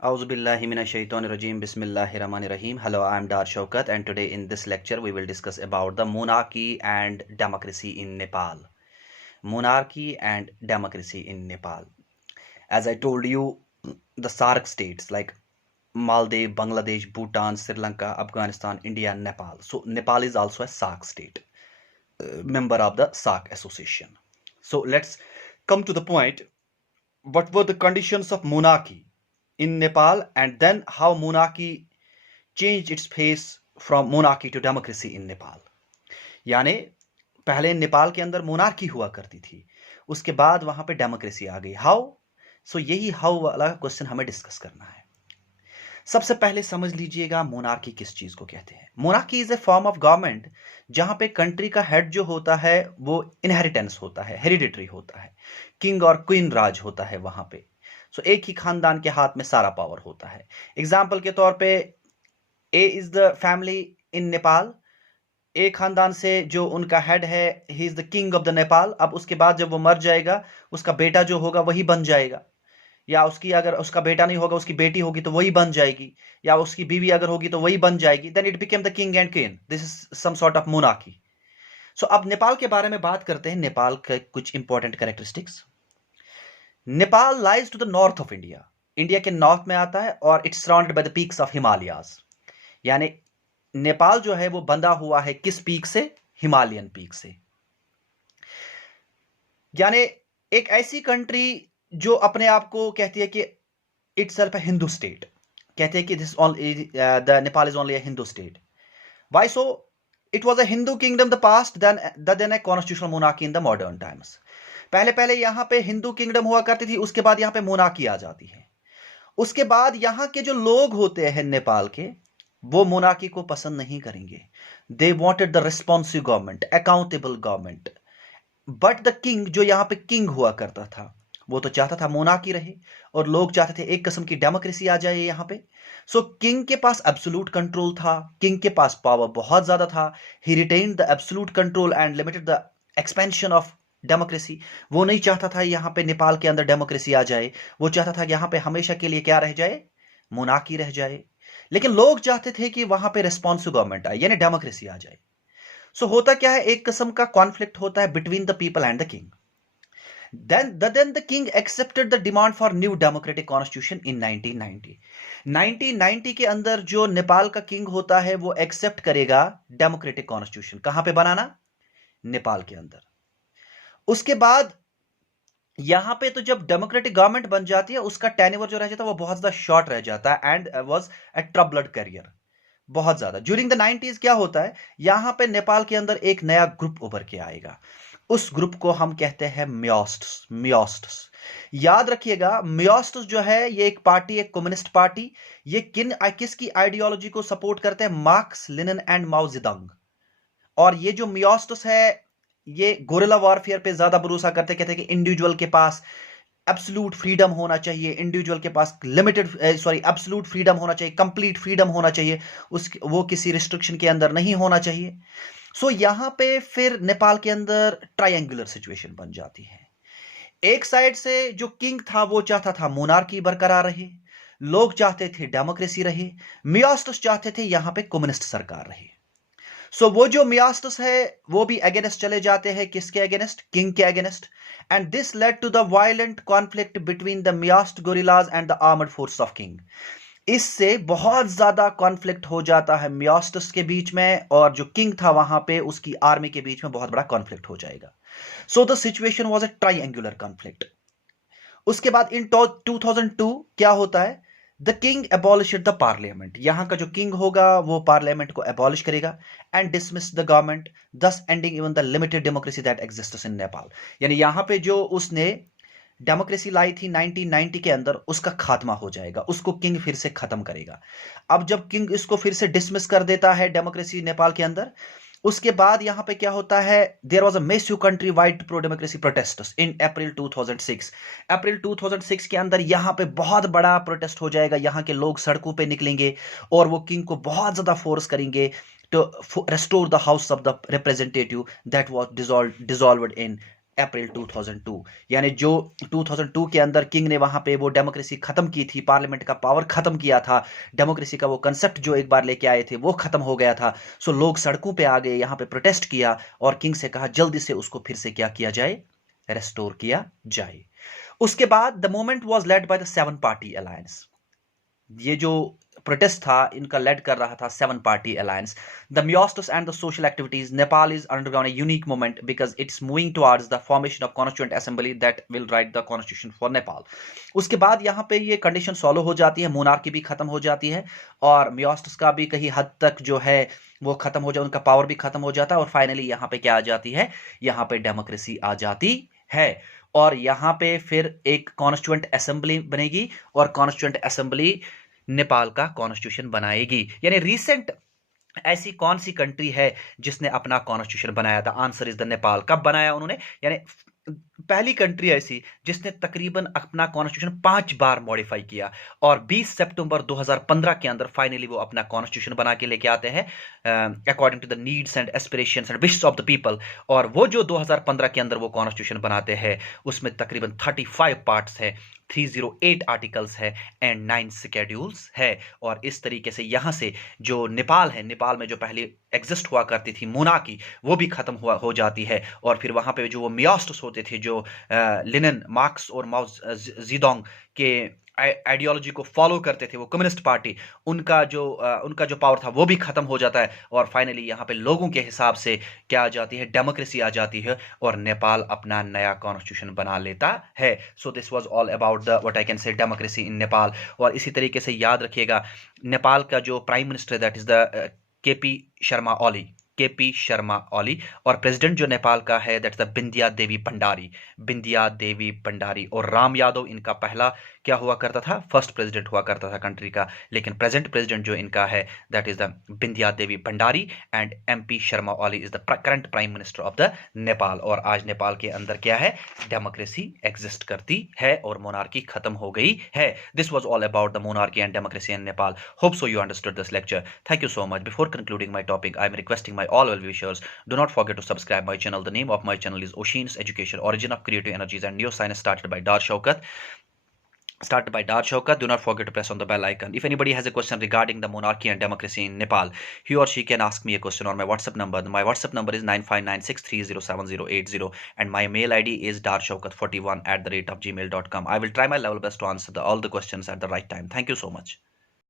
Auzubillahiminash-shaytanir-rajim. Bismillahir-rahmanir-rahim. Hello, I am Dar Shaukat, and today in this lecture we will discuss about the monarchy and democracy in Nepal. Monarchy and democracy in Nepal. As I told you, the SAARC states like Maldives, Bangladesh, Bhutan, Sri Lanka, Afghanistan, India, and Nepal. So Nepal is also a SAARC state, member of the SAARC association. So let's come to the point. What were the conditions of monarchy in Nepal, and then how monarchy changed its face from monarchy to democracy in Nepal. यानी पहले नेपाल के अंदर monarchy हुआ करती थी, उसके बाद वहां पे डेमोक्रेसी आ गई. हाउ? सो यही हाउ वाला क्वेश्चन हमें डिस्कस करना है. सबसे पहले समझ लीजिएगा मोनार्की किस चीज को कहते हैं. Monarchy is a form of government जहां पे कंट्री का हेड जो होता है वो इनहेरिटेंस होता है, हेरिडिटरी होता है. किंग और क्वीन राज होता है वहां पे. सो एक ही खानदान के हाथ में सारा पावर होता है. एग्जाम्पल के तौर पे ए is the family in Nepal. ए खानदान से जो उनका हेड है, he is the king of the Nepal. अब उसके बाद जब वो मर जाएगा, उसका बेटा जो होगा वही बन जाएगा, या उसकी अगर उसका बेटा नहीं होगा, उसकी बेटी होगी तो वही बन जाएगी, या उसकी बीवी अगर होगी तो वही बन जाएगी. Then it became the king and queen. This is some sort of monarchy. So अब नेपाल के बारे में बात करते हैं. नेपाल के कुछ important characteristics. Nepal lies to the north of India. India के नॉर्थ में आता है और it's surrounded by the peaks of Himalayas. यानी नेपाल जो है वो बंधा हुआ है किस पीक से? हिमालयन पीक से. यानी एक ऐसी कंट्री जो अपने आप को कहती है कि इटसेल्फ ए हिंदू स्टेट. कहते हैं कि this only the Nepal is only a Hindu state. Why so? It was a Hindu kingdom the past, then a constitutional monarchy in the modern times. पहले पहले यहां पे हिंदू किंगडम हुआ करती थी, उसके बाद यहां पे मोनार्की आ जाती है. उसके बाद यहां के जो लोग होते हैं नेपाल के, वो मोनार्की को पसंद नहीं करेंगे. They wanted the responsive government, accountable government. But the king जो यहां पे किंग हुआ करता था, वो तो चाहता था मोनार्की रहे, और लोग चाहते थे एक किस्म की डेमोक्रेसी आ जाए यहां पे. सो किंग के पास एब्सोल्यूट कंट्रोल था, किंग के पास पावर बहुत ज्यादा था. He retained the absolute control and limited the expansion of democracy. वो नहीं चाहता था यहां पे नेपाल के अंदर डेमोक्रेसी आ जाए. वो चाहता था यहां पे हमेशा के लिए क्या रह जाए? मोनार्की रह जाए. लेकिन लोग चाहते थे कि वहां पे रिस्पॉन्सिव गवर्नमेंट आए, यानी डेमोक्रेसी आ जाए. सो होता क्या है, एक किस्म का कॉन्फ्लिक्ट होता है between the people and the king. then the king accepted the demand for new democratic constitution in 1990. 1990 के अंदर जो नेपाल का किंग होता है वो एक्सेप्ट करेगा डेमोक्रेटिक कॉन्स्टिट्यूशन. कहां पे बनाना? नेपाल के अंदर. उसके बाद यहां पे तो जब डेमोक्रेटिक गवर्नमेंट बन जाती है, उसका टेन्योर जो रह जाता है वो बहुत ज्यादा शॉर्ट रह जाता है, and was a troubled career बहुत ज्यादा. ड्यूरिंग द 90s क्या होता है, यहां पे नेपाल के अंदर एक नया ग्रुप उभर के आएगा. उस ग्रुप को हम कहते हैं मियोस्ट्स. मियोस्ट्स याद रखिएगा, मियोस्ट्स जो है ये एक पार्टी, एक कम्युनिस्ट पार्टी. ये किसकी आइडियोलॉजी को सपोर्ट करते हैं? मार्क्स, लेनिन एंड माओ जेडंग. और ये जो मियोस्ट्स है ये गोरिल्ला वॉरफेयर पे ज्यादा भरोसा करते, कहते हैं कि इंडिविजुअल के पास एब्सोल्यूट फ्रीडम होना चाहिए, इंडिविजुअल के पास एब्सोल्यूट फ्रीडम होना चाहिए, कंप्लीट फ्रीडम होना चाहिए, वो किसी रिस्ट्रिक्शन के अंदर नहीं होना चाहिए. सो यहां पे फिर नेपाल के अंदर ट्रायंगुलर सिचुएशन बन जाती है. एक साइड से जो किंग था वो चाहता था मोनार्की बरकरार रहे, लोग चाहते थे डेमोक्रेसी रहे, मियोस्ट्स चाहते थे यहां पे कम्युनिस्ट सरकार रहे. सो वो जो मियोस्ट्स है वो भी अगेंस्ट चले जाते हैं. किसके अगेंस्ट? किंग के against. And this led to the violent conflict between the Maoist guerrillas and the armed force of king. इससे बहुत ज्यादा कॉन्फ्लिक्ट हो जाता है मियोस्ट्स के बीच में, और जो किंग था वहां पे उसकी आर्मी के बीच में बहुत बड़ा कॉन्फ्लिक्ट हो जाएगा. So the situation was a triangular conflict. उसके बाद इन 2002 क्या होता है? The king abolished the parliament. यहां का जो किंग होगा वो पार्लियामेंट को एबॉलिश करेगा and dismiss the government, thus ending even the limited democracy that exists in Nepal. यानी यहां पे जो उसने डेमोक्रेसी लाई थी 1990 के अंदर, उसका खात्मा हो जाएगा, उसको किंग फिर से खत्म करेगा. अब जब किंग इसको फिर से डिसमिस कर देता है डेमोक्रेसी नेपाल के अंदर, उसके बाद यहां पे क्या होता है? There was a massive country wide pro democracy protests in April 2006. April 2006 के अंदर यहां पे बहुत बड़ा प्रोटेस्ट हो जाएगा. यहां के लोग सड़कों पे निकलेंगे और वो किंग को बहुत ज्यादा फोर्स करेंगे to restore the house of the representative that was dissolved in April 2002, यानी जो 2002 के अंदर किंग ने वहां पे वो डेमोक्रेसी खत्म की थी, पार्लियामेंट का पावर खत्म किया था, डेमोक्रेसी का वो कंसेप्ट जो एक बार लेके आए थे वो खत्म हो गया था। सो लोग सड़कों पे आ गए, यहां पे प्रोटेस्ट किया और किंग से कहा जल्दी से उसको फिर से क्या किया जाए, रेस्टोर किया जाए। उसके बाद the movement was led by the 7 party alliance. ये जो प्रोटेस्ट था इनका लेड कर रहा था 7 party alliance. The Maoists and the social activities, Nepal is undergoing a unique moment because it's moving towards the formation of constituent assembly that will write the constitution for Nepal. उसके बाद यहाँ पे ये कंडीशन सॉल्व हो जाती है, मोनार्की भी खत्म हो जाती है और मियोस्टस का भी कहीं हद तक जो है वो खत्म हो जाता, उनका पावर भी खत्म हो जाता है और फाइनली यहाँ पे क्या आ जाती है, यहाँ पे डेमोक्रेसी आ जाती है। और यहाँ पे फिर एक कॉन्स्टिट्यूएंट असेंबली बनेगी और कॉन्स्टिट्यूएंट असेंबली नेपाल का कॉन्स्टिट्यूशन बनाएगी। यानी रिसेंट ऐसी कौन सी कंट्री है जिसने अपना कॉन्स्टिट्यूशन बनाया? The answer is the Nepal. कब बनाया उन्होंने? यानी पहली कंट्री ऐसी जिसने तकरीबन अपना कॉन्स्टिट्यूशन 5 बार मॉडिफाई किया और 20 सितंबर 2015 के अंदर फाइनली वो अपना कॉन्स्टिट्यूशन बना के लेके आते हैं according to the needs and aspirations and wishes of the people. और वो जो 2015 के अंदर वो कॉन्स्टिट्यूशन बनाते हैं उसमें तकरीबन 35 पार्ट्स है, 308 आर्टिकल्स है एंड 9 शेड्यूल्स है। और इस तरीके से यहाँ से जो नेपाल है, नेपाल में जो पहले एग्जिस्ट हुआ करती थी मोनार्की, वो भी खत्म हुआ हो जाती है। और फिर वहाँ पे जो वो मियोस्टस होते थे, जो लेनिन, मार्क्स और माओ जेडोंग के आइडियोलॉजी को फॉलो करते थे, वो कम्युनिस्ट पार्टी, उनका जो पावर था वो भी खत्म हो जाता है। और फाइनली यहाँ पे लोगों के हिसाब से क्या आ जाती है, डेमोक्रेसी आ जाती है और नेपाल अपना नया कॉन्स्टिट्यूशन बना लेता है। So this was all about the what I can say democracy in Nepal. और इसी तरीके से याद रखिएगा नेपाल का जो prime minister that is the KP Sharma Oli और प्रेसिडेंट जो नेपाल का है दैट्स द बिंदिया देवी भंडारी। और राम यादव इनका पहला क्या हुआ करता था, फर्स्ट प्रेसिडेंट हुआ करता था कंट्री का। लेकिन प्रेजेंट प्रेसिडेंट जो इनका है that is the Bindiya Devi Bhandari and MP Sharma Oli is the current prime minister of the Nepal. और आज नेपाल के अंदर क्या है, डेमोक्रेसी एग्जिस्ट करती है और मोनार्की खत्म हो गई है। This was all about the monarchy and democracy in Nepal. Hope so you understood this lecture. Thank you so much. Before concluding my topic, I am requesting my all well wishers, do not forget to subscribe my channel. The name of my channel is Oshin's Education, Origin of Creative Energies and Neuroscience, started by Dar Shaukat. Do not forget to press on the bell icon. If anybody has a question regarding the monarchy and democracy in Nepal, he or she can ask me a question on my WhatsApp number. My WhatsApp number is 9596307080 and my mail ID is darshaukat41@gmail.com. I will try my level best to answer all the questions at the right time. Thank you so much.